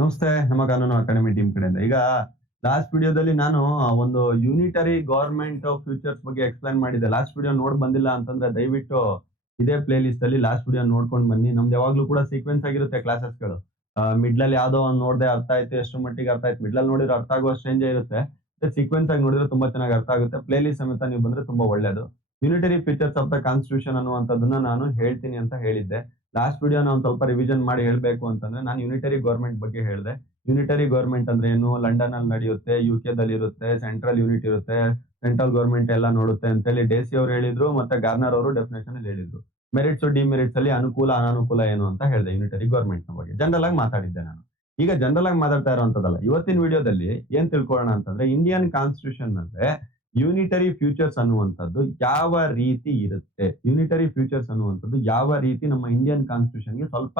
ನಮಸ್ತೆ. ನಮ್ಮ ಕಾನೂನು ಅಕಾಡೆಮಿ ಟೀಮ್ ಕಡೆಯಿಂದ. ಈಗ ಲಾಸ್ಟ್ ವಿಡಿಯೋದಲ್ಲಿ ನಾನು ಒಂದು ಯೂನಿಟರಿ ಗವರ್ನಮೆಂಟ್ ಫ್ಯೂಚರ್ಸ್ ಬಗ್ಗೆ ಎಕ್ಸ್‌ಪ್ಲೇನ್ ಮಾಡಿದ್ದೆ. ಲಾಸ್ಟ್ ವಿಡಿಯೋ ಬಂದಿಲ್ಲ ಅಂತಂದ್ರೆ ದಯವಿಟ್ಟು ಇದೇ ಪ್ಲೇ ಲಿಸ್ಟ್ ಅಲ್ಲಿ ಲಾಸ್ಟ್ ವಿಡಿಯೋ ನೋಡ್ಕೊಂಡು ಬನ್ನಿ. ನಮ್ದು ಯಾವಾಗ್ಲೂ ಕೂಡ ಸೀಕ್ವೆನ್ಸ್ ಆಗಿರುತ್ತೆ ಕ್ಲಾಸಸ್‌ಗಳು. ಮಿಡ್ಲಲ್ಲಿ ಯಾವ್ದೋ ಒಂದು ನೋಡ್ದೆ ಅರ್ಥ ಆಯ್ತು, ಎಷ್ಟರ ಮಟ್ಟಿಗೆ ಅರ್ಥ ಆಯ್ತು. ಮಿಡ್ಲಲ್ಲಿ ನೋಡಿದ್ರೆ ಅರ್ಥ ಆಗುವಷ್ಟು ರೇಂಜೇ ಇರುತ್ತೆ. ಮತ್ತೆ ಸೀಕ್ವೆನ್ಸ್ ಆಗಿ ನೋಡಿದ್ರೆ ತುಂಬಾ ಚೆನ್ನಾಗಿ ಅರ್ಥ ಆಗುತ್ತೆ. ಪ್ಲೇ ಲಿಸ್ಟ್ ಸಮೇತ ನೀವು ಬಂದ್ರೆ ತುಂಬಾ ಒಳ್ಳೇದು. Unitary features of the constitution ಅನ್ನುವಂಥದ್ದನ್ನ ನಾನು ಹೇಳ್ತೀನಿ ಅಂತ ಹೇಳಿದ್ದೆ. ಲಾಸ್ಟ್ ವಿಡಿಯೋನ ಒಂದ್ ಸ್ವಲ್ಪ ರಿವಿಷನ್ ಮಾಡಿ ಹೇಳ್ಬೇಕು ಅಂತಂದ್ರೆ ನಾನು ಯೂನಿಟರಿ ಗವರ್ನಮೆಂಟ್ ಬಗ್ಗೆ ಹೇಳ್ದೆ. ಯೂನಿಟರಿ ಗವರ್ನಮೆಂಟ್ ಅಂದ್ರೆ ಏನು? ಲಂಡನ್ ಅಲ್ಲಿ ನಡೆಯುತ್ತೆ, ಯುಕೆದಲ್ಲಿ ಇರುತ್ತೆ, ಸೆಂಟ್ರಲ್ ಯೂನಿಟ್ ಇರುತ್ತೆ, ಸೆಂಟ್ರಲ್ ಗವರ್ನಮೆಂಟ್ ಎಲ್ಲ ನೋಡುತ್ತೆ ಅಂತೇಳಿ ಡೇಸಿ ಅವರು ಹೇಳಿದ್ರು, ಮತ್ತೆ ಗಾರ್ನರ್ ಅವರು ಡೆಫಿನೇಷನ್ ಅಲ್ಲಿ ಹೇಳಿದ್ರು. ಮೆರಿಟ್ಸ್ ಡಿಮೆರಿಟ್ಸ್ ಅಲ್ಲಿ ಅನುಕೂಲ ಅನಾನುಕೂಲ ಏನು ಅಂತ ಹೇಳಿದೆ ಯೂನಿಟರಿ ಗವರ್ನಮೆಂಟ್ ನ ಬಗ್ಗೆ. ಜನರಲ್ ಆಗಿ ಮಾತಾಡಿದ್ದೆ ನಾನು. ಈಗ ಜನರಲ್ ಆಗಿ ಮಾತಾಡ್ತಾ ಇರುವಂತದ್ದಲ್ಲ. ಇವತ್ತಿನ ವಿಡಿಯೋದಲ್ಲಿ ಏನ್ ತಿಳ್ಕೊಳ್ಳೋಣ ಅಂತಂದ್ರೆ ಇಂಡಿಯನ್ ಕಾನ್ಸ್ಟಿಟ್ಯೂಷನ್ ನಲ್ಲೇ ಯೂನಿಟರಿ ಫ್ಯೂಚರ್ಸ್ ಅನ್ನುವಂಥದ್ದು ಯಾವ ರೀತಿ ಇರುತ್ತೆ, ಯೂನಿಟರಿ ಫ್ಯೂಚರ್ಸ್ ಅನ್ನುವಂಥದ್ದು ಯಾವ ರೀತಿ ನಮ್ಮ ಇಂಡಿಯನ್ ಕಾನ್ಸ್ಟಿಟ್ಯೂಷನ್ಗೆ ಸ್ವಲ್ಪ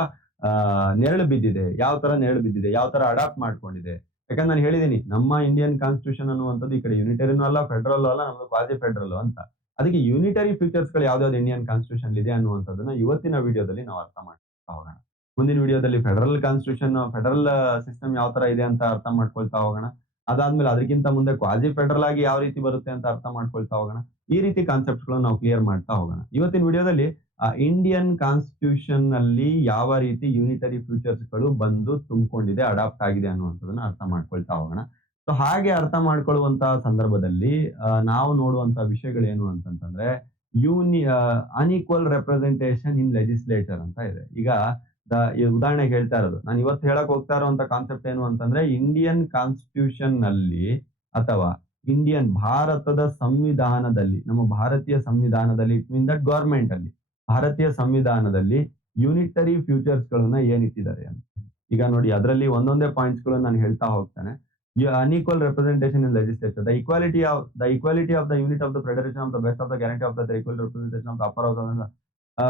ನೆರಳು ಬಿದ್ದಿದೆ, ಯಾವ ತರ ನೆರಳು ಬಿದ್ದಿದೆ, ಯಾವ ತರ ಅಡಾಪ್ಟ್ ಮಾಡ್ಕೊಂಡಿದೆ. ಯಾಕಂದ್ರೆ ನಾನು ಹೇಳಿದೀನಿ ನಮ್ಮ ಇಂಡಿಯನ್ ಕಾನ್ಸ್ಟಿಟ್ಯೂಷನ್ ಅನ್ನುವಂಥದ್ದು ಈ ಕಡೆ ಯೂನಿಟರಿನೂ ಅಲ್ಲ, ಫೆಡರಲ್ ಅಲ್ಲ, ನಮ್ದು ಕ್ವಾಸಿ ಫೆಡರಲ್ ಅಂತ. ಅದಕ್ಕೆ ಯೂನಿಟರಿ ಫೀಚರ್ಸ್ ಗಳು ಯಾವ್ದಾವ್ದು ಇಂಡಿಯನ್ ಕಾನ್ಸ್ಟಿಟ್ಯೂಷನ್ ಇದೆ ಅನ್ನುವಂಥದ್ದನ್ನ ಇವತ್ತಿನ ವಿಡಿಯೋದಲ್ಲಿ ನಾವು ಅರ್ಥ ಮಾಡ್ಕೊಳ್ತಾ ಹೋಗೋಣ. ಮುಂದಿನ ವಿಡಿಯೋದಲ್ಲಿ ಫೆಡರಲ್ ಕಾನ್ಸ್ಟಿಟ್ಯೂಷನ್, ಫೆಡರಲ್ ಸಿಸ್ಟಮ್ ಯಾವ ತರ ಇದೆ ಅಂತ ಅರ್ಥ ಮಾಡ್ಕೊಳ್ತಾ ಹೋಗೋಣ. ಅದಾದ್ಮೇಲೆ ಅದಕ್ಕಿಂತ ಮುಂದೆ ಕ್ವಾಸಿ ಫೆಡರಲ್ ಆಗಿ ಯಾವ ರೀತಿ ಬರುತ್ತೆ ಅಂತ ಅರ್ಥ ಮಾಡ್ಕೊಳ್ತಾ ಹೋಗೋಣ. ಈ ರೀತಿ ಕಾನ್ಸೆಪ್ಟ್ಸ್ ಗಳನ್ನ ನಾವು ಕ್ಲಿಯರ್ ಮಾಡ್ತಾ ಹೋಗೋಣ. ಇವತ್ತಿನ ವಿಡಿಯೋದಲ್ಲಿ ಇಂಡಿಯನ್ ಕಾನ್ಸ್ಟಿಟ್ಯೂಷನ್ ನಲ್ಲಿ ಯಾವ ರೀತಿ ಯೂನಿಟರಿ ಫ್ಯೂಚರ್ಸ್ ಗಳು ಬಂದು ತುಂಬಿಕೊಂಡಿದೆ, ಅಡಾಪ್ಟ್ ಆಗಿದೆ ಅನ್ನುವಂಥದ್ದನ್ನ ಅರ್ಥ ಮಾಡ್ಕೊಳ್ತಾ ಹೋಗೋಣ. ಸೊ ಹಾಗೆ ಅರ್ಥ ಮಾಡ್ಕೊಳ್ಳುವಂತಹ ಸಂದರ್ಭದಲ್ಲಿ ನಾವು ನೋಡುವಂತಹ ವಿಷಯಗಳೇನು ಅಂತಂತಂದ್ರೆ ಅನ್ಈಕ್ವಲ್ ರೆಪ್ರೆಸೆಂಟೇಷನ್ ಇನ್ ಲೆಜಿಸ್ಲೇಚರ್ ಅಂತ ಇದೆ. ಈಗ ಈ ಉದಾಹರಣೆಗೆ ಹೇಳ್ತಾ ಇರೋದು, ನಾನು ಇವತ್ತು ಹೇಳಕ್ ಹೋಗ್ತಾ ಇರುವಂತ ಕಾನ್ಸೆಪ್ಟ್ ಏನು ಅಂತಂದ್ರೆ ಇಂಡಿಯನ್ ಕಾನ್ಸ್ಟಿಟ್ಯೂಷನ್ ನಲ್ಲಿ ಅಥವಾ ಇಂಡಿಯನ್ ಭಾರತದ ಸಂವಿಧಾನದಲ್ಲಿ, ನಮ್ಮ ಭಾರತೀಯ ಸಂವಿಧಾನದಲ್ಲಿ, ಇಟ್ ಮೀನ್ ದಟ್ ಗವರ್ಮೆಂಟ್ ಅಲ್ಲಿ, ಭಾರತೀಯ ಸಂವಿಧಾನದಲ್ಲಿ ಯೂನಿಟರಿ ಫ್ಯೂಚರ್ಸ್ ಗಳನ್ನ ಏನಿಟ್ಟಿದ್ದಾರೆ ಅಂತ. ಈಗ ನೋಡಿ ಅದರಲ್ಲಿ ಒಂದೊಂದೇ ಪಾಯಿಂಟ್ಸ್ ಗಳನ್ನ ನಾನು ಹೇಳ್ತಾ ಹೋಗ್ತಾನೆ. Unequal representation in legislature, the equality of the unit of the federation of the best of the guarantee of the equal representation of the upper house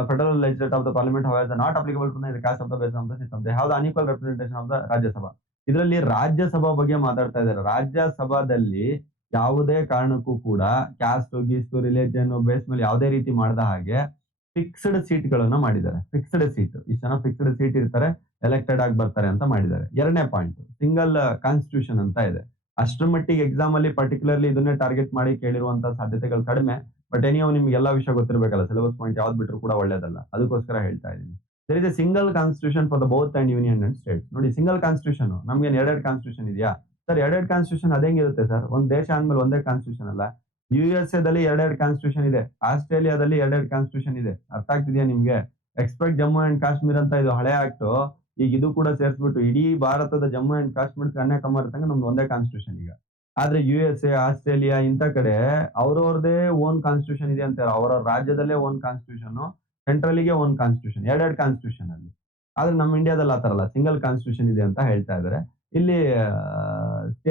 federal legislature of the parliament however are not applicable to the caste of the based on the system. They have the unequal representation of the Rajya Sabha. ಇದರಲ್ಲಿ ರಾಜ್ಯಸಭಾ ಬಗ್ಗೆ ಮಾತಾಡ್ತಾ ಇದ್ದಾರೆ. ರಾಜ್ಯಸಭಾದಲ್ಲಿ ಯಾವುದೇ ಕಾರಣಕ್ಕೂ ಕೂಡ caste ಗೀಸ್ಟ್ religion base ಮೇಲೆ ಯಾವುದೇ ರೀತಿ ಮಾಡದ ಹಾಗೆ ಫಿಕ್ಸ್ಡ್ ಸೀಟ್ ಗಳನ್ನ ಮಾಡಿದ್ದಾರೆ. ಫಿಕ್ಸ್ಡ್ ಸೀಟ್, ಇಷ್ಟು ಜನ ಫಿಕ್ಸ್ಡ್ ಸೀಟ್ ಇರ್ತಾರೆ, ಎಲೆಕ್ಟೆಡ್ ಆಗಿ ಬರ್ತಾರೆ ಅಂತ ಮಾಡಿದ್ದಾರೆ. ಎರಡನೇ ಪಾಯಿಂಟ್ ಸಿಂಗಲ್ ಕಾನ್ಸ್ಟಿಟ್ಯೂಷನ್ ಅಂತ ಇದೆ. ಅಷ್ಟರ ಮಟ್ಟಿಗೆ ಎಕ್ಸಾಮ್ ಅಲ್ಲಿ ಪರ್ಟಿಕ್ಯುಲರ್ಲಿ ಇದನ್ನೇ ಟಾರ್ಗೆಟ್ ಮಾಡಿ ಕೇಳಿರುವಂತಹ ಸಾಧ್ಯತೆಗಳು ಕಡಿಮೆ. ಬಟ್ ಎನಿಯೋ ನಿಮ್ಗೆ ಎಲ್ಲಾ ವಿಷಯ ಗೊತ್ತಿರಬೇಕಲ್ಲ, ಸಿಲೆಬಸ್ ಪಾಯಿಂಟ್ ಯಾವ್ದು ಬಿಟ್ಟರು ಕೂಡ ಒಳ್ಳೇದಲ್ಲ, ಅದಕ್ಕೋಸ್ಕರ ಹೇಳ್ತಾ ಇದ್ದೀನಿ. There is a single constitution for the both and union and states. ನೋಡಿ ಸಿಂಗಲ್ ಕಾನ್ಸ್ಟಿಟ್ಯೂಷನ್, ನಮ್ಗೆ ಎರಡೆರಡು ಕಾನ್ಸ್ಟಿಟ್ಯೂಷನ್ ಇದೆಯಾ ಸರ್? ಎರಡೆರಡು ಕಾನ್ಸ್ಟಿಟ್ಯೂಷನ್ ಅದೇಂಗಿರುತ್ತೆ ಸರ್? ಒಂದ್ ದೇಶ ಅಂದ್ಮೇಲೆ ಒಂದೇ ಕಾನ್ಸ್ಟಿಟ್ಯೂಷನ್ ಅಲ್ಲ. USA ದಲ್ಲಿ ಎರಡೆರಡು ಕಾನ್ಸ್ಟಿಟ್ಯೂಷನ್ ಇದೆ, ಆಸ್ಟ್ರೇಲಿಯಾದಲ್ಲಿ ಎರಡೆರಡು ಕಾನ್ಸ್ಟಿಟ್ಯೂಷನ್ ಇದೆ. ಅರ್ಥ ಆಗ್ತಿದ್ಯಾ ನಿಮ್ಗೆ? ಎಕ್ಸ್ಪೆಕ್ಟ್ ಜಮ್ಮು ಅಂಡ್ ಕಾಶ್ಮೀರ್ ಅಂತ ಇದು ಹಳೆ ಆಕ್ಟ್, ಈಗ ಇದು ಕೂಡ ಸೇರಿಸ್ಬಿಟ್ಟು ಇಡೀ ಭಾರತದ ಜಮ್ಮು ಅಂಡ್ ಕಾಶ್ಮೀರ್ ಕನ್ಯಾಕುಮಾರಿ ತನಕ ನಮ್ದು ಒಂದೇ ಕಾನ್ಸ್ಟಿಟ್ಯೂಷನ್ ಈಗ. ಆದ್ರೆ USA, ಆಸ್ಟ್ರೇಲಿಯಾ ಇಂಥ ಕಡೆ ಅವ್ರವ್ರದೇ ಓನ್ ಕಾನ್ಸ್ಟಿಟ್ಯೂಷನ್ ಇದೆ ಅಂತಾರೆ. ಅವರ ರಾಜ್ಯದಲ್ಲೇ ಓನ್ ಕಾನ್ಸ್ಟಿಟ್ಯೂಷನ್, ಸೆಂಟ್ರಲ್ಗೆ ಓನ್ ಕಾನ್ಸ್ಟಿಟ್ಯೂಷನ್, ಎರಡೆರಡು ಕಾನ್ಸ್ಟಿಟ್ಯೂಷನ್ ಅಲ್ಲಿ. ಆದ್ರೆ ನಮ್ಮ ಇಂಡಿಯಾದಲ್ಲಿ ಆತರ ಅಲ್ಲ, ಸಿಂಗಲ್ ಕಾನ್ಸ್ಟಿಟ್ಯೂಷನ್ ಇದೆ ಅಂತ ಹೇಳ್ತಾ ಇದಾರೆ. ಇಲ್ಲಿ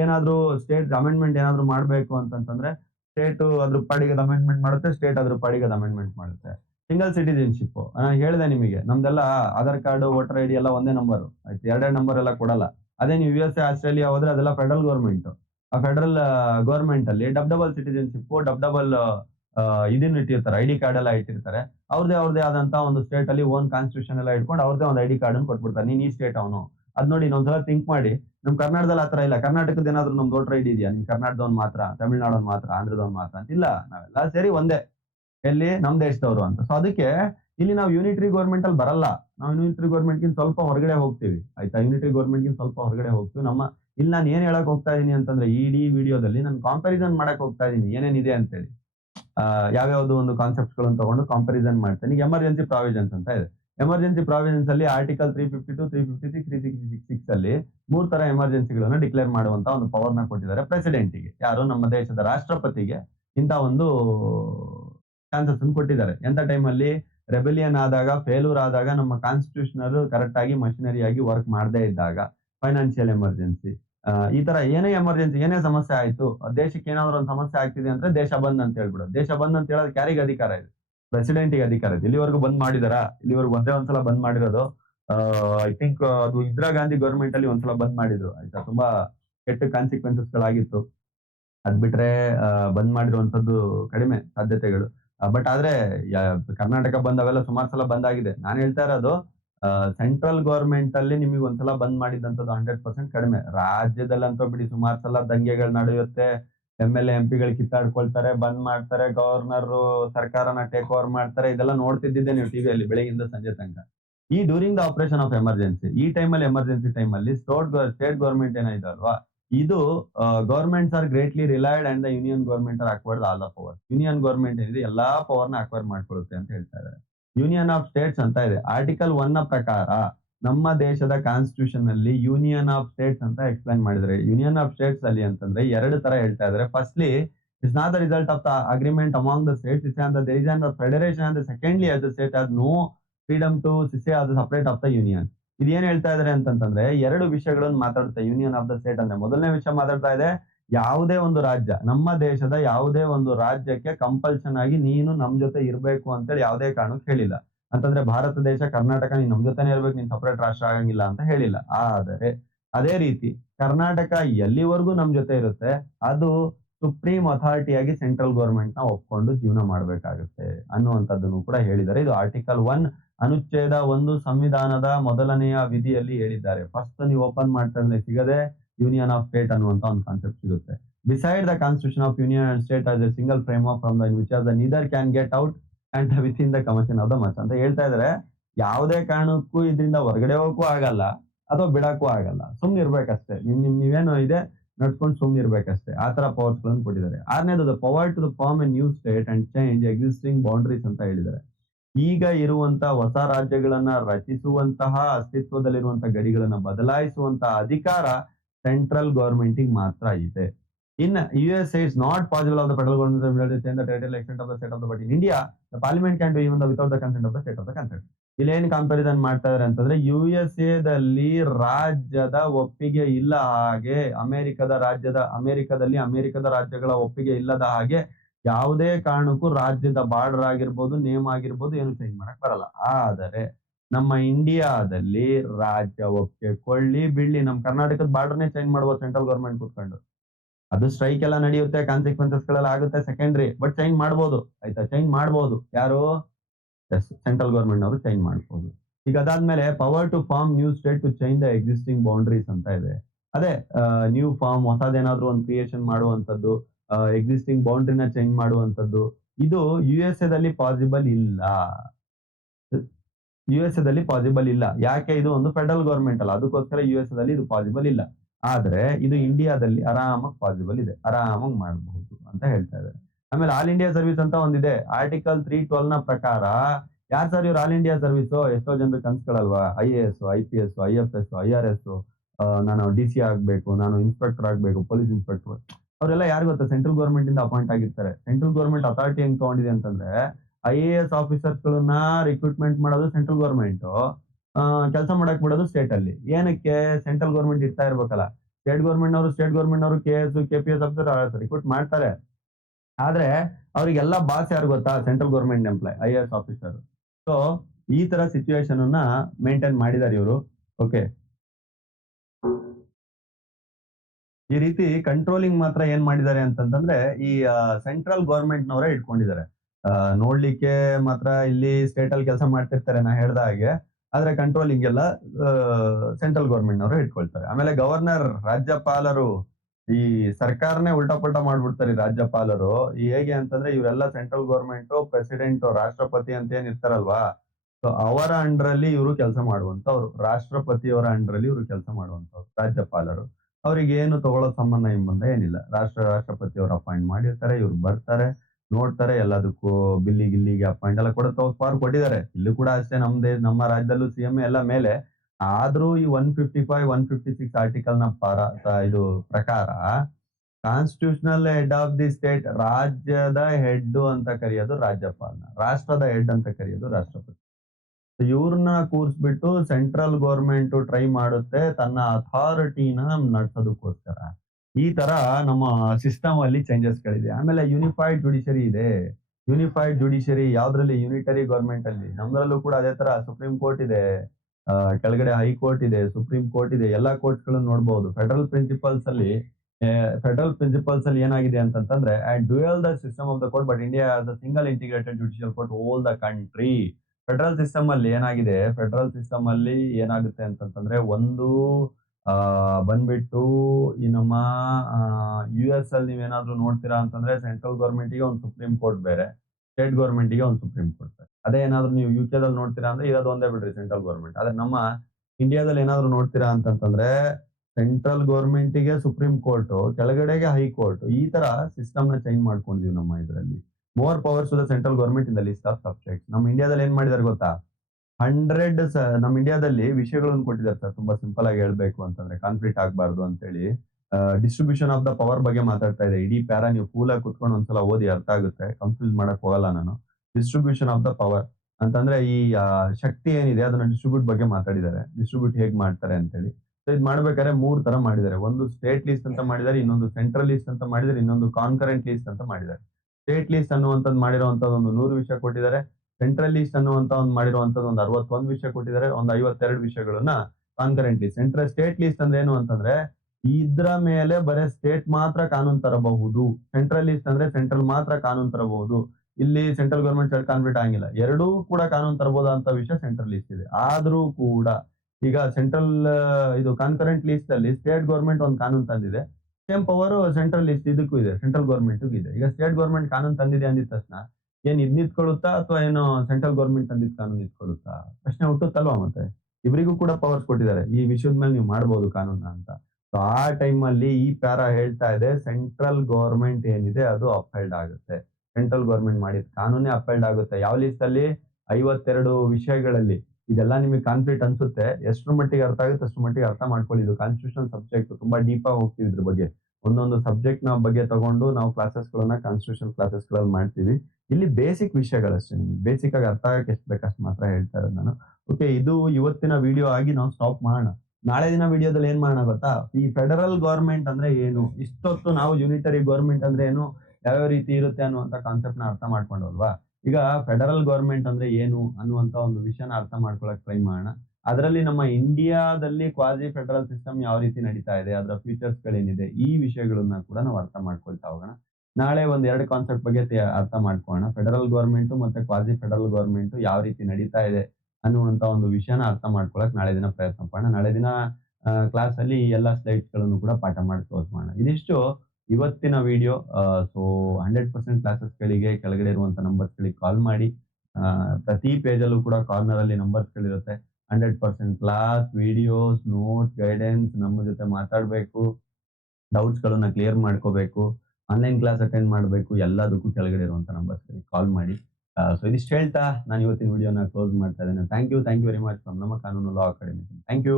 ಏನಾದ್ರು ಸ್ಟೇಟ್ ಅಮೆಂಡ್ಮೆಂಟ್ ಏನಾದ್ರು ಮಾಡ್ಬೇಕು ಅಂತಂತಂದ್ರೆ ಸ್ಟೇಟ್ ಅದ್ರ ಪಾಡಿಗೆ ಅಮೆಂಡ್ಮೆಂಟ್ ಮಾಡುತ್ತೆ, ಸ್ಟೇಟ್ ಅದ್ರ ಪಾಡಿಗೆ ಅಮೆಂಡ್ಮೆಂಟ್ ಮಾಡುತ್ತೆ. ಸಿಂಗಲ್ ಸಿಟಿಜನ್ಶಿಪ್ ಹೇಳಿದೆ ನಿಮಗೆ, ನಮ್ದೆಲ್ಲ ಆಧಾರ್ ಕಾರ್ಡ್, ವೋಟರ್ ಐಡಿ ಎಲ್ಲ ಒಂದೇ ನಂಬರ್ ಆಯ್ತು, ಎರಡೆರಡು ನಂಬರ್ ಎಲ್ಲ ಕೊಡಲ್ಲ. ಅದೇ ನೀವು USA, ಆಸ್ಟ್ರೇಲಿಯಾ ಹೋದ್ರೆ ಅದೆಲ್ಲ ಫೆಡರಲ್ ಗವರ್ಮೆಂಟ್. ಆ ಫೆಡರಲ್ ಗವರ್ಮೆಂಟ್ ಅಲ್ಲಿ ಡಬಲ್ ಸಿಟಿಜನ್ಶಿಪ್, ಡಬಲ್ ಇದನ್ನ ಇಟ್ಟಿರ್ತಾರೆ, ಐಡಿ ಕಾರ್ಡ್ ಎಲ್ಲ ಇಟ್ಟಿರ್ತಾರೆ. ಅವ್ರದೇ ಆದಂತ ಒಂದು ಸ್ಟೇಟ್ ಅಲ್ಲಿ ಓನ್ ಕಾನ್ಸ್ಟಿಟ್ಯೂಷನ್ ಎಲ್ಲ ಇಟ್ಕೊಂಡು ಅವ್ರದೇ ಒಂದು ಐಡಿ ಕಾರ್ಡ್ ಅನ್ನು ಕೊಟ್ಬಿಡ್ತಾರೆ. ನೀನ್ ಈ ಸ್ಟೇಟ್ ಅವನು. ಅದ್ ನೋಡಿ ಇನ್ನೊಂದ್ಸಲ ಥಿಂಕ್ ಮಾಡಿ. ನಮ್ ಕರ್ನಾಟಕದಲ್ಲಿ ಆತರ ಇಲ್ಲ. ಕರ್ನಾಟಕದ ಏನಾದ್ರು ನಮ್ದು ವೋಟರ್ ಐಡಿ ಇದೆಯಾ? ನಿಮ್ ಕರ್ನಾಟಕದವ್ನು ಮಾತ್ರ, ತಮಿಳ್ನಾಡೋನ್ ಮಾತ್ರ, ಆಂಧ್ರದವ್ನು ಮಾತ್ರ ಅಂತ ಇಲ್ಲ. ನಾವೆಲ್ಲ ಸೇರಿ ಒಂದೇ, ಎಲ್ಲಿ ನಮ್ ದೇಶದವರು ಅಂತ. ಸೊ ಅದಕ್ಕೆ ಇಲ್ಲಿ ನಾವು ಯೂನಿಟರಿ ಗವರ್ಮೆಂಟ್ ಅಲ್ಲಿ ಬರಲ್ಲ. ನಾವು ಯೂನಿಟರಿ ಗವರ್ಮೆಂಟ್ ಗಿಂತ ಸ್ವಲ್ಪ ಹೊರಗಡೆ ಹೋಗ್ತೀವಿ, ಆಯ್ತಾ? ಯೂನಿಟರಿ ಗವರ್ಮೆಂಟ್ ಗಿಂತ ಸ್ವಲ್ಪ ಹೊರಗಡೆ ಹೋಗ್ತೀವಿ. ಇಲ್ಲಿ ನಾನು ಏನ್ ಹೇಳಕ್ ಹೋಗ್ತಾ ಇದೀನಿ ಅಂತಂದ್ರೆ ಇಡೀ ವಿಡಿಯೋದಲ್ಲಿ ನಾನು ಕಾಂಪ್ಯಾರಿಸನ್ ಮಾಡಕ್ ಹೋಗ್ತಾ ಇದೀನಿ ಏನೇನಿದೆ ಅಂತೇಳಿ. ಯಾವ್ಯಾವ್ದು ಒಂದು ಕಾನ್ಸೆಪ್ಟ್ಸ್ ಗಳನ್ನ ತಗೊಂಡು ಕಾಂಪ್ಯಾರಿಸನ್ ಮಾಡ್ತೇನೆ. ಈಗ ಎಮರ್ಜೆನ್ಸಿ ಪ್ರಾವಿಷನ್ಸ್ ಅಂತ ಇದೆ. ಎಮರ್ಜೆನ್ಸಿ ಪ್ರಾವಿಷನ್ಸ್ ಅಲ್ಲಿ ಆರ್ಟಿಕಲ್ 352, 356, 366 ಅಲ್ಲಿ 3 ತರ ಎಮರ್ಜೆನ್ಸಿಗಳನ್ನ ಡಿಕ್ಲೇರ್ ಮಾಡುವಂತ ಒಂದು ಪವರ್ ನ ಕೊಟ್ಟಿದ್ದಾರೆ ಪ್ರೆಸಿಡೆಂಟಿಗೆ. ಯಾರು? ನಮ್ಮ ದೇಶದ ರಾಷ್ಟ್ರಪತಿಗೆ ಇಂತ ಒಂದು ಚಾನ್ಸಸ್ ಅನ್ನು ಕೊಟ್ಟಿದ್ದಾರೆ. ಎಂತ ಟೈಮಲ್ಲಿ? ರೆಬೆಲಿಯನ್ ಆದಾಗ, ಫೇಲ್ಯೂರ್ ಆದಾಗ, ನಮ್ಮ ಕಾನ್ಸ್ಟಿಟ್ಯೂಷನಲ್ ಕರೆಕ್ಟ್ ಆಗಿ ಮಷಿನರಿ ಆಗಿ ವರ್ಕ್ ಮಾಡದೇ ಇದ್ದಾಗ, ಫೈನಾನ್ಷಿಯಲ್ ಎಮರ್ಜೆನ್ಸಿ, ಈ ತರ ಏನೇ ಎಮರ್ಜೆನ್ಸಿ, ಏನೇ ಸಮಸ್ಯೆ ಆಯ್ತು, ದೇಶಕ್ಕೆ ಏನಾದ್ರು ಒಂದು ಸಮಸ್ಯೆ ಆಗ್ತಿದೆ ಅಂದ್ರೆ ದೇಶ ಬಂದ್ ಅಂತ ಹೇಳ್ಬಿಡೋದು. ದೇಶ ಬಂದ್ ಅಂತ ಹೇಳೋದಕ್ಕೆ ಯಾರಿಗೆ ಅಧಿಕಾರ ಇದೆ? ಪ್ರೆಸಿಡೆಂಟಿಗೆ ಅಧಿಕಾರ ಇದೆ. ಇಲ್ಲಿವರೆಗೂ ಬಂದ್ ಮಾಡಿದಾರಾ? ಇಲ್ಲಿವರೆಗೂ ಒಂದೇ ಒಂದ್ಸಲ ಬಂದ್ ಮಾಡಿರೋದು. ಐ ಥಿಂಕ್ ಅದು ಇಂದಿರಾ ಗಾಂಧಿ ಗವರ್ಮೆಂಟ್ ಅಲ್ಲಿ ಒಂದ್ಸಲ ಬಂದ್ ಮಾಡಿದ್ರು, ಆಯ್ತಾ? ತುಂಬಾ ಕೆಟ್ಟ ಕಾನ್ಸಿಕ್ವೆನ್ಸಸ್ ಗಳಾಗಿತ್ತು. ಅದ್ ಬಿಟ್ರೆ ಬಂದ್ ಮಾಡಿರುವಂತದ್ದು ಕಡಿಮೆ ಸಾಧ್ಯತೆಗಳು. ಬಟ್ ಆದ್ರೆ ಕರ್ನಾಟಕ ಬಂದ್ ಅವೆಲ್ಲ ಸುಮಾರು ಸಲ ಬಂದ್ ಆಗಿದೆ. ನಾನ್ ಹೇಳ್ತಾ ಇರೋದು ಸೆಂಟ್ರಲ್ ಗವರ್ಮೆಂಟ್ ಅಲ್ಲಿ ನಿಮಗೆ ಒಂದ್ಸಲ ಬಂದ್ ಮಾಡಿದಂತದ್ದು 100% ಕಡಿಮೆ. ರಾಜ್ಯದಲ್ಲಂತೂ ಬಿಡಿ ಸುಮಾರು ಸಲ ದಂಗೆಗಳು ನಡೆಯುತ್ತೆ. MLA MP ಗಳು ಕಿತ್ತಾಡ್ಕೊಳ್ತಾರೆ, ಬಂದ್ ಮಾಡ್ತಾರೆ, ಗವರ್ನರ್ ಸರ್ಕಾರನ ಟೇಕ್ ಓವರ್ ಮಾಡ್ತಾರೆ. ಇದೆಲ್ಲ ನೋಡ್ತಿದ್ದಿದ್ದೆ ನೀವು ಟಿವಿಯಲ್ಲಿ ಬೆಳಗಿಂದ ಸಂಜೆ ತನಕ. ಈ during the operation of emergency, ಈ ಟೈಮಲ್ಲಿ ಎಮರ್ಜೆನ್ಸಿ ಟೈಮಲ್ಲಿ ಸ್ಟೇಟ್ ಗವರ್ಮೆಂಟ್ ಏನಿದೆ ಅಲ್ವಾ, ಇದು governments are greatly relied and the union government are acquired all the power. Union government ಏನಿದೆ ಎಲ್ಲಾ ಪವರ್ ನ ಅಕ್ವೈರ್ ಮಾಡ್ಕೊಳ್ಳುತ್ತೆ ಅಂತ ಹೇಳ್ತಾ ಇದ್ದಾರೆ. ಯೂನಿಯನ್ ಆಫ್ ಸ್ಟೇಟ್ಸ್ ಅಂತ ಇದೆ. ಆರ್ಟಿಕಲ್ 1 ನ ಪ್ರಕಾರ ನಮ್ಮ ದೇಶದ ಕಾನ್ಸ್ಟಿಟ್ಯೂಷನ್ ಅಲ್ಲಿ ಯೂನಿಯನ್ ಆಫ್ ಸ್ಟೇಟ್ಸ್ ಅಂತ ಎಕ್ಸ್ಪ್ಲೈನ್ ಮಾಡಿದ್ರೆ, ಯೂನಿಯನ್ ಆಫ್ ಸ್ಟೇಟ್ಸ್ ಅಲ್ಲಿ ಅಂತಂದ್ರೆ ಎರಡು ತರ ಹೇಳ್ತಾ ಇದ್ದಾರೆ. Firstly it's not the result of the agreement among the states, it's on the there is on the federation and secondly as the state has no freedom to say as a separate of the union. ಇದೇನ್ ಹೇಳ್ತಾ ಇದಾರೆ ಅಂತಂದ್ರೆ ಎರಡು ವಿಷಯಗಳನ್ನು ಮಾತಾಡುತ್ತೆ union of the state ಅಂದ್ರೆ. ಮೊದಲನೇ ವಿಷಯ ಮಾತಾಡ್ತಾ ಇದೆ, ಯಾವುದೇ ಒಂದು ರಾಜ್ಯ, ನಮ್ಮ ದೇಶದ ಯಾವುದೇ ಒಂದು ರಾಜ್ಯಕ್ಕೆ ಕಂಪಲ್ಷನ್ ಆಗಿ ನೀನು ನಮ್ ಜೊತೆ ಇರ್ಬೇಕು ಅಂತೇಳಿ ಯಾವುದೇ ಕಾರಣಕ್ಕೆ ಹೇಳಿಲ್ಲ. ಅಂತಂದ್ರೆ ಭಾರತ ದೇಶ, ಕರ್ನಾಟಕ ನೀನ್ ನಮ್ ಜೊತೆನೆ ಇರ್ಬೇಕು, ನೀನ್ ಸಪರೇಟ್ ರಾಷ್ಟ್ರ ಆಗಂಗಿಲ್ಲ ಅಂತ ಹೇಳಿಲ್ಲ. ಆದರೆ ಅದೇ ರೀತಿ ಕರ್ನಾಟಕ ಎಲ್ಲಿವರೆಗೂ ನಮ್ ಜೊತೆ ಇರುತ್ತೆ ಅದು ಸುಪ್ರೀಂ ಅಥಾರಿಟಿಯಾಗಿ ಸೆಂಟ್ರಲ್ ಗವರ್ಮೆಂಟ್ ನ ಒಪ್ಕೊಂಡು ಜೀವನ ಮಾಡ್ಬೇಕಾಗುತ್ತೆ ಅನ್ನುವಂಥದ್ದನ್ನು ಕೂಡ ಹೇಳಿದ್ದಾರೆ. ಇದು ಆರ್ಟಿಕಲ್ 1 ಅನುಚ್ಛೇದ 1 ಸಂವಿಧಾನದ ಮೊದಲನೆಯ ವಿಧಿಯಲ್ಲಿ ಹೇಳಿದ್ದಾರೆ. ಫಸ್ಟ್ ನೀವು ಓಪನ್ ಮಾಡ್ತಾ ಇದ್ರೆ ಸಿಗದೆ ಯೂನಿಯನ್ ಆಫ್ ಸ್ಟೇಟ್ ಅನ್ನುವಂತ ಒಂದು ಕಾನ್ಸೆಪ್ಟ್ ಸಿಗುತ್ತೆ. Beside the constitution of union and state as A single frame off from the which as the neither can get out and with in the commission of the much ಅಂತ ಹೇಳ್ತಾ ಇದಾರೆ. ಯಾವುದೇ ಕಾರಣಕ್ಕೂ ಇದರಿಂದ ಹೊರಗಡೆ ಹೋಗಕ್ಕೂ ಆಗಲ್ಲ ಅಥವಾ ಬಿಡಕ್ಕೂ ಆಗಲ್ಲ, ಸುಮ್ನೆ ಇರ್ಬೇಕಷ್ಟೇ. ನೀವೇನು ಇದೆ ನಡ್ಸ್ಕೊಂಡು ಸುಮ್ನೆ ಇರ್ಬೇಕಷ್ಟೇ. ಆ ತರ ಪವರ್ಸ್ ಗಳನ್ನು ಕೊಟ್ಟಿದ್ದಾರೆ. ಆರನೇದು the power to the form a new state and change existing boundaries ಅಂತ ಹೇಳಿದ್ದಾರೆ. ಈಗ ಇರುವಂತಹ ಹೊಸ ರಾಜ್ಯಗಳನ್ನ ರಚಿಸುವಂತಹ, ಅಸ್ತಿತ್ವದಲ್ಲಿರುವಂತಹ ಗಡಿಗಳನ್ನ ಬದಲಾಯಿಸುವಂತಹ ಅಧಿಕಾರ ಸೆಂಟ್ರಲ್ ಗವರ್ಮೆಂಟ್ ಮಾತ್ರ ಇದೆ. In USA, it's not possible of the federal government to change the territorial extent of the state of the, but in India, the parliament can do even without the consent of the state of the consent. ಇಲ್ಲೇನ್ comparison ಮಾಡ್ತಾ ಇದಾರೆ ಅಂತಂದ್ರೆ, USA ರಾಜ್ಯದ ಒಪ್ಪಿಗೆ ಇಲ್ಲ ಹಾಗೆ, ಅಮೆರಿಕದ ರಾಜ್ಯಗಳ ಒಪ್ಪಿಗೆ ಇಲ್ಲದ ಹಾಗೆ ಯಾವುದೇ ಕಾರಣಕ್ಕೂ ರಾಜ್ಯದ ಬಾರ್ಡರ್ ಆಗಿರ್ಬೋದು, ನೇಮ್ ಆಗಿರ್ಬೋದು ಏನು ಚೇಂಜ್ ಮಾಡಕ್ ಬರಲ್ಲ. ಆದರೆ ನಮ್ಮ ಇಂಡಿಯಾದಲ್ಲಿ ರಾಜ್ಯ ಒಪ್ಪಿಗೆ ಕೊಳ್ಳಿ ಬಿಡ್ಲಿ, ನಮ್ ಕರ್ನಾಟಕದ ಬಾರ್ಡರ್ನೇ ಚೇಂಜ್ ಮಾಡ್ಬೋದು ಸೆಂಟ್ರಲ್ ಗವರ್ಮೆಂಟ್ ಕೂತ್ಕೊಂಡು. ಅದು ಸ್ಟ್ರೈಕ್ ಎಲ್ಲ ನಡೆಯುತ್ತೆ, ಕಾನ್ಸಿಕ್ವೆನ್ಸಸ್ ಗಳೆಲ್ಲ ಆಗುತ್ತೆ ಸೆಕೆಂಡ್ರಿ, ಬಟ್ ಚೇಂಜ್ ಮಾಡ್ಬೋದು. ಆಯ್ತಾ, ಚೇಂಜ್ ಮಾಡ್ಬೋದು. ಯಾರು? ಸೆಂಟ್ರಲ್ ಗವರ್ಮೆಂಟ್ ಅವರು ಚೇಂಜ್ ಮಾಡ್ಬೋದು. ಈಗ ಅದಾದ್ಮೇಲೆ power to form new state to change the existing boundaries ಅಂತ ಇದೆ. ಅದೇ ನ್ಯೂ ಫಾರ್ಮ್, ಹೊಸದೇನಾದ್ರೂ ಒಂದು ಕ್ರಿಯೇಷನ್ ಮಾಡುವಂತದ್ದು, ಎಕ್ಸಿಸ್ಟಿಂಗ್ ಬೌಂಡ್ರಿನ ಚೇಂಜ್ ಮಾಡುವಂತದ್ದು, ಇದು ದಲ್ಲಿ ಪಾಸಿಬಲ್ ಇಲ್ಲ. ದಲ್ಲಿ ಪಾಸಿಬಲ್ ಇಲ್ಲ. ಯಾಕೆ? ಇದು ಒಂದು ಫೆಡರಲ್ ಗವರ್ಮೆಂಟ್ ಅಲ್ಲ, ಅದಕ್ಕೋಸ್ಕರ ದಲ್ಲಿ ಇದು ಪಾಸಿಬಲ್ ಇಲ್ಲ. ಆದ್ರೆ ಇದು ಇಂಡಿಯಾದಲ್ಲಿ ಆರಾಮಾಗಿ ಪಾಸಿಬಲ್ ಇದೆ, ಆರಾಮಾಗಿ ಮಾಡಬಹುದು ಅಂತ ಹೇಳ್ತಾ ಇದ್ದಾರೆ. ಆಮೇಲೆ ಆಲ್ ಇಂಡಿಯಾ ಸರ್ವಿಸ್ ಅಂತ ಒಂದಿದೆ. ಆರ್ಟಿಕಲ್ 312 ನ ಪ್ರಕಾರ ಯಾರ್ ಸರ್ ಇವ್ರು ಆಲ್ ಇಂಡಿಯಾ ಸರ್ವಿಸ್? ಎಷ್ಟೋ ಜನರು ಕನ್ಸ್ಕೊಳಲ್ವಾ, IAS, IPS, IFS, IRS, ನಾನು DC ಆಗ್ಬೇಕು, ನಾನು ಇನ್ಸ್ಪೆಕ್ಟರ್ ಆಗ್ಬೇಕು, ಪೊಲೀಸ್ ಇನ್ಸ್ಪೆಕ್ಟರ್. ಅವರೆಲ್ಲ ಯಾರು ಗೊತ್ತಾ? ಸೆಂಟ್ರಲ್ ಗವರ್ಮೆಂಟ್ ಇಂದ ಅಪಾಯಿಂಟ್ ಆಗಿರ್ತಾರೆ. ಸೆಂಟ್ರಲ್ ಗವರ್ಮೆಂಟ್ ಅಥಾರಿಟಿ ಹೆಂಗ್ ತಗೊಂಡಿದೆ ಅಂತಂದ್ರೆ, IAS ಆಫೀಸರ್ಸ್ ಗಳನ್ನ ರಿಕ್ರೂಟ್ಮೆಂಟ್ ಮಾಡೋದು ಸೆಂಟ್ರಲ್ ಗವರ್ಮೆಂಟ್, ಕೆಲಸ ಮಾಡಕ್ ಬಿಡೋದು ಸ್ಟೇಟ್ ಅಲ್ಲಿ. ಏನಕ್ಕೆ? ಸೆಂಟ್ರಲ್ ಗವರ್ಮೆಂಟ್ ಇರ್ತಾ ಇರ್ಬೇಕಲ್ಲ. ಸ್ಟೇಟ್ ಗವರ್ಮೆಂಟ್ ನವರು KS, KPS ಆಫೀಸರ್ ರಿಕ್ರೂಟ್ ಮಾಡ್ತಾರೆ. ಆದ್ರೆ ಅವ್ರಿಗೆಲ್ಲ ಬಾಸ್ ಯಾರು ಗೊತ್ತಾ? Central government employee, IAS officer. So ಈ ತರ ಸಿಚುವೇಶನ್ ಅನ್ನ ಮೇಂಟೈನ್ ಮಾಡಿದ್ದಾರೆ ಇವರು. ಓಕೆ, ಈ ರೀತಿ ಕಂಟ್ರೋಲಿಂಗ್ ಮಾತ್ರ ಏನ್ ಮಾಡಿದ್ದಾರೆ ಅಂತಂದ್ರೆ, ಈ ಸೆಂಟ್ರಲ್ ಗವರ್ಮೆಂಟ್ ನವರೇ ಇಟ್ಕೊಂಡಿದ್ದಾರೆ. ನೋಡ್ಲಿಕ್ಕೆ ಮಾತ್ರ ಇಲ್ಲಿ ಸ್ಟೇಟ್ ಅಲ್ಲಿ ಕೆಲಸ ಮಾಡ್ತಿರ್ತಾರೆ ನಾ ಹೇಳ್ದ ಹಾಗೆ, ಆದ್ರೆ ಕಂಟ್ರೋಲಿಂಗ್ ಎಲ್ಲ ಸೆಂಟ್ರಲ್ ಗವರ್ಮೆಂಟ್ ನವರು ಇಟ್ಕೊಳ್ತಾರೆ. ಆಮೇಲೆ ಗವರ್ನರ್, ರಾಜ್ಯಪಾಲರು, ಈ ಸರ್ಕಾರನೇ ಉಲ್ಟಾ ಪಲ್ಟಾ ಮಾಡ್ಬಿಡ್ತಾರೆ ಈ ರಾಜ್ಯಪಾಲರು. ಹೇಗೆ ಅಂತಂದ್ರೆ, ಇವರೆಲ್ಲ ಸೆಂಟ್ರಲ್ ಗವರ್ಮೆಂಟ್, ಪ್ರೆಸಿಡೆಂಟ್, ರಾಷ್ಟ್ರಪತಿ ಅಂತ ಏನ್ ಇರ್ತಾರಲ್ವಾ, ಸೊ ಅವರ ಅಂಡರ್ ಅಲ್ಲಿ ಇವರು ಕೆಲಸ ಮಾಡುವಂತವ್ರು. ರಾಷ್ಟ್ರಪತಿಯವರ ಅಂಡರ್ ಅಲ್ಲಿ ಇವರು ಕೆಲಸ ಮಾಡುವಂತವ್ರು ರಾಜ್ಯಪಾಲರು. ಅವ್ರಿಗೆ ಏನು ತಗೊಳ್ಳೋ ಸಂಬಂಧ ಏನಿಲ್ಲ. ರಾಷ್ಟ್ರಪತಿಯವರು ಅಪಾಯಿಂಟ್ ಮಾಡಿರ್ತಾರೆ, ಇವ್ರು ಬರ್ತಾರೆ, ನೋಡ್ತಾರೆ, ಎಲ್ಲದಕ್ಕೂ ಗಿಲ್ಲಿಗೆ ಅಪಾಯಿಂಟ್ ಎಲ್ಲ ಪವರ್ ಕೊಟ್ಟಿದ್ದಾರೆ. ಇಲ್ಲೂ ಕೂಡ ಅಷ್ಟೇ, ನಮ್ಮ ರಾಜ್ಯದಲ್ಲೂ CM ಎಲ್ಲ ಮೇಲೆ. ಆದ್ರೂ ಈ 155, 156 ಆರ್ಟಿಕಲ್ ನ ಇದು ಪ್ರಕಾರ constitutional head of the state, ರಾಜ್ಯದ ಹೆಡ್ ಅಂತ ಕರೆಯೋದು ರಾಜ್ಯಪಾಲನ, ರಾಷ್ಟ್ರದ ಹೆಡ್ ಅಂತ ಕರೆಯೋದು ರಾಷ್ಟ್ರಪತಿ. ಇವ್ರನ್ನ ಕೂರಿಸ್ಬಿಟ್ಟು ಸೆಂಟ್ರಲ್ ಗವರ್ಮೆಂಟ್ ಟ್ರೈ ಮಾಡುತ್ತೆ ತನ್ನ ಅಥಾರಿಟಿನ ನಡೆಸೋದಕ್ಕೋಸ್ಕರ. ಈ ತರ ನಮ್ಮ ಸಿಸ್ಟಮ್ ಅಲ್ಲಿ ಚೇಂಜಸ್ ಗಳಿದೆ. ಆಮೇಲೆ ಯೂನಿಫೈಡ್ ಜುಡಿಷರಿ ಇದೆ. ಯೂನಿಫೈಡ್ ಜುಡಿಷರಿ ಯಾವ್ದ್ರಲ್ಲಿ? ಯೂನಿಟರಿ ಗವರ್ಮೆಂಟ್ ಅಲ್ಲಿ. ನಮ್ದ್ರಲ್ಲೂ ಕೂಡ ಅದೇ ತರ ಸುಪ್ರೀಂ ಕೋರ್ಟ್ ಇದೆ, ಕೆಳಗಡೆ ಹೈಕೋರ್ಟ್ ಇದೆ, ಸುಪ್ರೀಂ ಕೋರ್ಟ್ ಇದೆ, ಎಲ್ಲಾ ಕೋರ್ಟ್ಸ್ ಗಳನ್ನ ನೋಡಬಹುದು. ಫೆಡರಲ್ ಪ್ರಿನ್ಸಿಪಲ್ಸ್ ಅಲ್ಲಿ ಏನಾಗಿದೆ ಅಂತಂದ್ರೆ, and dual the system of the court, but India as a single integrated judicial court whole the country. Federal system ಅಲ್ಲಿ ಏನಾಗಿದೆ, ಫೆಡರಲ್ ಸಿಸ್ಟಮ್ ಅಲ್ಲಿ ಏನಾಗುತ್ತೆ ಅಂತಂತಂದ್ರೆ ಒಂದು ಬಂದ್ಬಿಟ್ಟು ಈ ನಮ್ಮ US ಅಲ್ಲಿ ನೀವೇನಾದ್ರೂ ನೋಡ್ತೀರಾ ಅಂತಂದ್ರೆ ಸೆಂಟ್ರಲ್ ಗವರ್ಮೆಂಟ್‌ಗೆ ಒಂದು ಸುಪ್ರೀಂ ಕೋರ್ಟ್ ಬೇರೆ, ಸ್ಟೇಟ್ ಗವರ್ಮೆಂಟ್‌ಗೆ ಒಂದು ಸುಪ್ರೀಂ ಕೋರ್ಟ್ ಬೇರೆ. ಅದೇ ಏನಾದ್ರೂ ನೀವು ಯುಕೆದಲ್ಲಿ ನೋಡ್ತೀರಾ ಅಂದ್ರೆ ಇರೋದು ಒಂದೇ ಬಿಡ್ರಿ ಸೆಂಟ್ರಲ್ ಗವರ್ಮೆಂಟ್. ಆದ್ರೆ ನಮ್ಮ ಇಂಡಿಯಾದಲ್ಲಿ ಏನಾದ್ರೂ ನೋಡ್ತೀರಾ ಅಂತಂತಂದ್ರೆ ಸೆಂಟ್ರಲ್ ಗವರ್ಮೆಂಟ್‌ಗೆ ಸುಪ್ರೀಂ ಕೋರ್ಟ್, ಕೆಳಗಡೆಗೆ ಹೈ ಕೋರ್ಟ್ ಈ ತರ ಸಿಸ್ಟಮ್‌ನ ಚೇಂಜ್ ಮಾಡ್ಕೊಂಡಿದೀವಿ ನಮ್ಮ ಇದರಲ್ಲಿ. More powers to the central government in the list of subjects. ನಮ್ಮ ಇಂಡಿಯಾದಲ್ಲಿ ಏನ್ ಮಾಡಿದಾರೆ ಗೊತ್ತಾ? 100 ನಮ್ಮ ಇಂಡಿಯಾದಲ್ಲಿ ವಿಷಯಗಳನ್ನು ಕೊಟ್ಟಿದ್ದಾರೆ ಸರ್. ತುಂಬಾ ಸಿಂಪಲ್ ಆಗಿ ಹೇಳ್ಬೇಕು ಅಂತಂದ್ರೆ ಕಾನ್ಫ್ಲಿಕ್ಟ್ ಆಗ್ಬಾರ್ದು ಅಂತೇಳಿ. ಡಿಸ್ಟ್ರಿಬ್ಯೂಷನ್ ಆಫ್ ದ ಪವರ್ ಬಗ್ಗೆ ಮಾತಾಡ್ತಾ ಇದೆ. ಇಡೀ ಪ್ಯಾರಾ ನೀವು ಕೂಲ್ ಆಗಿ ಕುತ್ಕೊಂಡು ಒಂದ್ಸಲ ಓದಿ ಅರ್ಥ ಆಗುತ್ತೆ. ಕನ್ಫ್ಯೂಸ್ ಮಾಡಕ್ ಹೋಗಲ್ಲ ನಾನು. ಡಿಸ್ಟ್ರಿಬ್ಯೂಷನ್ ಆಫ್ ದ ಪವರ್ ಅಂತಂದ್ರೆ ಈ ಶಕ್ತಿ ಏನಿದೆ ಅದನ್ನ ಡಿಸ್ಟ್ರಿಬ್ಯೂಟ್ ಬಗ್ಗೆ ಮಾತಾಡಿದ್ದಾರೆ. ಡಿಸ್ಟ್ರಿಬ್ಯೂಟ್ ಹೇಗ್ ಮಾಡ್ತಾರೆ ಅಂತೇಳಿ. ಸೊ ಇದ್ ಮಾಡ್ಬೇಕಾದ್ರೆ 3 ತರ ಮಾಡಿದ್ದಾರೆ. ಒಂದು ಸ್ಟೇಟ್ ಲೀಸ್ಟ್ ಅಂತ ಮಾಡಿದ್ದಾರೆ, ಇನ್ನೊಂದು ಸೆಂಟ್ರಲ್ ಲೀಸ್ಟ್ ಅಂತ ಮಾಡಿದ್ದಾರೆ, ಇನ್ನೊಂದು ಕಾನ್ಕರೆಂಟ್ ಲೀಸ್ಟ್ ಅಂತ ಮಾಡಿದ್ದಾರೆ. ಸ್ಟೇಟ್ ಲೀಸ್ಟ್ ಅನ್ನುವಂಥದ್ದು ಮಾಡಿರುವಂತದ್ದು ಒಂದು 100 ವಿಷಯ ಕೊಟ್ಟಿದ್ದಾರೆ. ಸೆಂಟ್ರಲ್ ಲೀಸ್ಟ್ ಅನ್ನುವಂತ ಒಂದು ಮಾಡಿರುವಂತದ್ದು ಒಂದು 61 ವಿಷಯ ಕೊಟ್ಟಿದ್ದಾರೆ. ಒಂದು 52 ವಿಷಯಗಳನ್ನ ಕಾನ್ಕರೆಂಟ್ ಲೀಸ್ಟ್. ಸ್ಟೇಟ್ ಲೀಸ್ಟ್ ಅಂದ್ರೆ ಏನು ಅಂತಂದ್ರೆ ಇದ್ರ ಮೇಲೆ ಬರೇ ಸ್ಟೇಟ್ ಮಾತ್ರ ಕಾನೂನು ತರಬಹುದು. ಸೆಂಟ್ರಲ್ ಲೀಸ್ಟ್ ಅಂದ್ರೆ ಸೆಂಟ್ರಲ್ ಮಾತ್ರ ಕಾನೂನು ತರಬಹುದು. ಇಲ್ಲಿ ಸೆಂಟ್ರಲ್ ಗವರ್ಮೆಂಟ್ ಸೈಡ್ ಕಾನ್ಫ್ಲಿಕ್ಟ್ ಆಗಿಲ್ಲ. ಎರಡೂ ಕೂಡ ಕಾನೂನು ತರಬಹುದು ಅಂತ ವಿಷಯ ಸೆಂಟ್ರಲ್ ಲೀಸ್ಟ್ ಇದೆ. ಆದ್ರೂ ಕೂಡ ಈಗ ಸೆಂಟ್ರಲ್ ಇದು ಕಾನ್ಕರೆಂಟ್ ಲೀಸ್ಟ್ ಅಲ್ಲಿ ಸ್ಟೇಟ್ ಗವರ್ಮೆಂಟ್ ಒಂದು ಕಾನೂನು ತಂದಿದೆ. ಸೇಮ್ ಪವರ್ ಸೆಂಟ್ರಲ್ ಲಿಸ್ಟ್ ಇದಕ್ಕೂ ಇದೆ, ಸೆಂಟ್ರಲ್ ಗವರ್ಮೆಂಟ್ ಇದೆ. ಈಗ ಸ್ಟೇಟ್ ಗವರ್ಮೆಂಟ್ ಕಾನೂನು ತಂದಿದೆ ಅಂದಿದ ತಕ್ಷಣ ಏನ್ ಇದ್ ನಿಂತ್ಕೊಳ್ಳುತ್ತಾ ಅಥವಾ ಏನು ಸೆಂಟ್ರಲ್ ಗವರ್ಮೆಂಟ್ ತಂದಿದ್ದ ಕಾನೂನು ನಿಂತ್ಕೊಳ್ಳುತ್ತಾ? ಪ್ರಶ್ನೆ ಹುಟ್ಟುತ್ತಲ್ವಾ ಮತ್ತೆ? ಇಬ್ಬರಿಗೂ ಕೂಡ ಪವರ್ಸ್ ಕೊಟ್ಟಿದ್ದಾರೆ. ಈ ವಿಷಯದ ಮೇಲೆ ನೀವು ಮಾಡಬಹುದು ಕಾನೂನ ಅಂತ. ಸೊ ಆ ಟೈಮ್ ಅಲ್ಲಿ ಈ ಪ್ಯಾರಾ ಹೇಳ್ತಾ ಇದೆ ಸೆಂಟ್ರಲ್ ಗವರ್ಮೆಂಟ್ ಏನಿದೆ ಅದು ಅಪ್ಹೆಲ್ಡ್ ಆಗುತ್ತೆ. ಸೆಂಟ್ರಲ್ ಗವರ್ಮೆಂಟ್ ಮಾಡಿದ ಕಾನೂನೇ ಅಪ್ಹೆಲ್ಡ್ ಆಗುತ್ತೆ. ಯಾವ ಲಿಸ್ಟ್ ಅಲ್ಲಿ? 52 ವಿಷಯಗಳಲ್ಲಿ. ಇದೆಲ್ಲ ನಿಮಗೆ ಕಾನ್ಫ್ಲಿಕ್ಟ್ ಅನ್ಸುತ್ತೆ. ಎಷ್ಟ್ರ ಮಟ್ಟಿಗೆ ಅರ್ಥ ಆಗುತ್ತೆ ಅಷ್ಟ್ರ ಮಟ್ಟಿಗೆ ಅರ್ಥ ಮಾಡ್ಕೊಳ್ಳಿ. ಇದು ಕಾನ್ಸ್ಟಿಟ್ಯೂಷನ್ ಸಬ್ಜೆಕ್ಟ್ ತುಂಬಾ ಡೀಪ್ ಆಗಿ ಹೋಗ್ತೀವಿ ಇದ್ರ ಬಗ್ಗೆ. ಒಂದೊಂದು ಸಬ್ಜೆಕ್ಟ್ ನ ಬಗ್ಗೆ ತಗೊಂಡು ನಾವು ಕ್ಲಾಸಸ್ಗಳನ್ನ ಕಾನ್ಸ್ಟಿಟ್ಯೂಷನ್ ಕ್ಲಾಸಸ್ಗಳಲ್ಲಿ ಮಾಡ್ತೀವಿ. ಇಲ್ಲಿ ಬೇಸಿಕ್ ವಿಷಯಗಳಷ್ಟೇ. ನಿಮ್ಗೆ ಬೇಸಿಕ್ ಆಗಿ ಅರ್ಥ ಆಗಕ್ಕೆ ಎಷ್ಟು ಬೇಕಷ್ಟು ಮಾತ್ರ ಹೇಳ್ತಾ ಇರೋದು ನಾನು. ಓಕೆ, ಇದು ಇವತ್ತಿನ ವಿಡಿಯೋ ಆಗಿ ನಾವು ಸ್ಟಾಪ್ ಮಾಡೋಣ. ನಾಳೆ ದಿನ ವಿಡಿಯೋದಲ್ಲಿ ಏನ್ ಮಾಡೋಣ ಗೊತ್ತಾ? ಈ ಫೆಡರಲ್ ಗವರ್ಮೆಂಟ್ ಅಂದ್ರೆ ಏನು, ಇಷ್ಟೊತ್ತು ನಾವು ಯೂನಿಟರಿ ಗವರ್ಮೆಂಟ್ ಅಂದ್ರೆ ಏನು, ಯಾವ್ಯಾವ ರೀತಿ ಇರುತ್ತೆ ಅನ್ನುವಂತ ಕಾನ್ಸೆಪ್ಟ್ ನ ಅರ್ಥ ಮಾಡ್ಕೊಂಡಲ್ವಾ? ಈಗ ಫೆಡರಲ್ ಗವರ್ಮೆಂಟ್ ಅಂದ್ರೆ ಏನು ಅನ್ನುವಂತ ಒಂದು ವಿಷಯನ ಅರ್ಥ ಮಾಡ್ಕೊಳಕ್ ಟ್ರೈ ಮಾಡೋಣ. ಅದರಲ್ಲಿ ನಮ್ಮ ಇಂಡಿಯಾದಲ್ಲಿ ಕ್ವಾಸಿ ಫೆಡರಲ್ ಸಿಸ್ಟಮ್ ಯಾವ ರೀತಿ ನಡೀತಾ ಇದೆ, ಅದರ ಫೀಚರ್ಸ್ ಗಳೇನಿದೆ, ಈ ವಿಷಯಗಳನ್ನ ಕೂಡ ನಾವು ಅರ್ಥ ಮಾಡ್ಕೊಳ್ತಾ ಹೋಗೋಣ. ನಾಳೆ ಒಂದ್ 2 ಕಾನ್ಸೆಪ್ಟ್ ಬಗ್ಗೆ ಅರ್ಥ ಮಾಡ್ಕೊಳ್ಳೋಣ. ಫೆಡರಲ್ ಗವರ್ಮೆಂಟ್ ಮತ್ತೆ ಕ್ವಾಸಿ ಫೆಡರಲ್ ಗವರ್ಮೆಂಟ್ ಯಾವ ರೀತಿ ನಡೀತಾ ಇದೆ ಅನ್ನುವಂತ ಒಂದು ವಿಷಯನ ಅರ್ಥ ಮಾಡ್ಕೊಳಕ್ ನಾಳೆ ದಿನ ಪ್ರಯತ್ನ ಪಡೋಣ. ನಾಳೆ ದಿನ ಕ್ಲಾಸ್ ಅಲ್ಲಿ ಈ ಎಲ್ಲಾ ಸ್ಲೈಡ್ಸ್ ಗಳನ್ನು ಕೂಡ ಪಾಠ ಮಾಡಿ ಕ್ಲೋಸ್ ಮಾಡೋಣ. ಇದಿಷ್ಟು ಇವತ್ತಿನ ವಿಡಿಯೋ. ಸೊ 100% ಕ್ಲಾಸಸ್ ಗಳಿಗೆ ಕೆಳಗಡೆ ಇರುವಂತ ನಂಬರ್ಸ್ ಗಳಿಗೆ ಕಾಲ್ ಮಾಡಿ. ಪ್ರತಿ ಪೇಜ್ ಅಲ್ಲೂ ಕೂಡ ಕಾರ್ನರ್ ಅಲ್ಲಿ ನಂಬರ್ಸ್ ಗಳಿರುತ್ತೆ. 100% ಕ್ಲಾಸ್, ವಿಡಿಯೋಸ್, ನೋಟ್ಸ್, ಗೈಡೆನ್ಸ್ ನಮ್ಮ ಜೊತೆ ಮಾತಾಡ್ಬೇಕು. ಡೌಟ್ಸ್ ಗಳನ್ನ ಕ್ಲಿಯರ್ ಮಾಡ್ಕೋಬೇಕು. ಆನ್ಲೈನ್ ಕ್ಲಾಸ್ ಅಟೆಂಡ್ ಮಾಡಬೇಕು. ಎಲ್ಲದಕ್ಕೂ ಕೆಳಗಡೆ ಇರುವಂತ ನಂಬರ್ಸ್ ಗಳಿಗೆ ಕಾಲ್ ಮಾಡಿ. ಸೊ ಇದಿಷ್ಟು ಹೇಳ್ತಾ ನಾನು ಇವತ್ತಿನ ವಿಡಿಯೋನ ಕ್ಲೋಸ್ ಮಾಡ್ತಾ ಇದ್ದೇನೆ. Thank you very much from ನಮ್ಮ ಕಾನೂನು ಲಾ ಅಕಾಡೆಮಿ. Thank you.